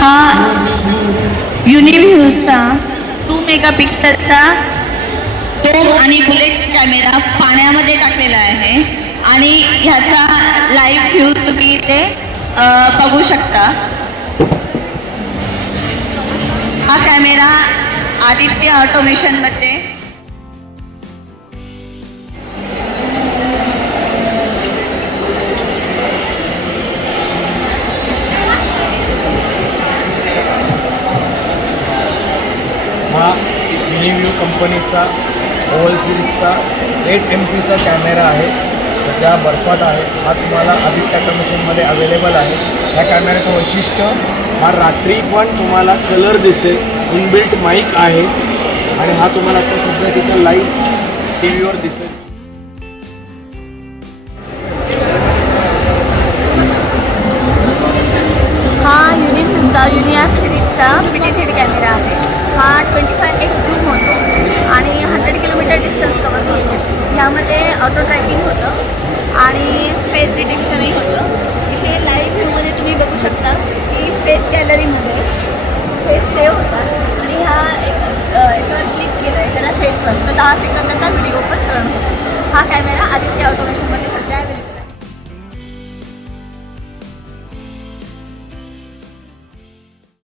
हा. युनिव्ह्यूचा to mega पिक्सलचा तो आणि बुलेट कॅमेरा पाण्यामध्ये टाकलेला आहे. आणि ह्याचा लाईव्ह व्ह्यू तुम्ही इथे बघू शकता. हा कॅमेरा आदित्य ऑटोमेशनमध्ये हा युनिव्ह्यू कंपनीचा ओव्हल सिरीजचा एट एम पीचा कॅमेरा आहे. सध्या बर्फात आहे. हा तुम्हाला आदित्य कमिशनमध्ये अवेलेबल आहे. ह्या कॅमेऱ्याचं वैशिष्ट्य हा रात्री पण तुम्हाला कलर दिसेल. इनबिल्ट माईक आहे. आणि हा तुम्हाला आता सध्या तिथं लाईव्ह टी व्हीवर दिसेल. हा युनिटचा युनिया सिरीजचा फिटी थ्री कॅमेरा आहे. हा ट्वेंटी फाय एक झूम होतो आणि हंड्रेड किलोमीटर डिस्टन्स कवर करतो. यामध्ये ऑटो ट्रॅकिंग होतं आणि फेस डिटेक्शनही होतं. इथे लाईव्ह व्ह्यूमध्ये तुम्ही बघू शकता की फेस गॅलरीमध्ये फेस सेव्ह होतात आणि हा एक याच्यावर क्लिक केलं आहे त्याला फेसवर तर दहा सेकंदाचा व्हिडिओ पण करणं हा कॅमेरा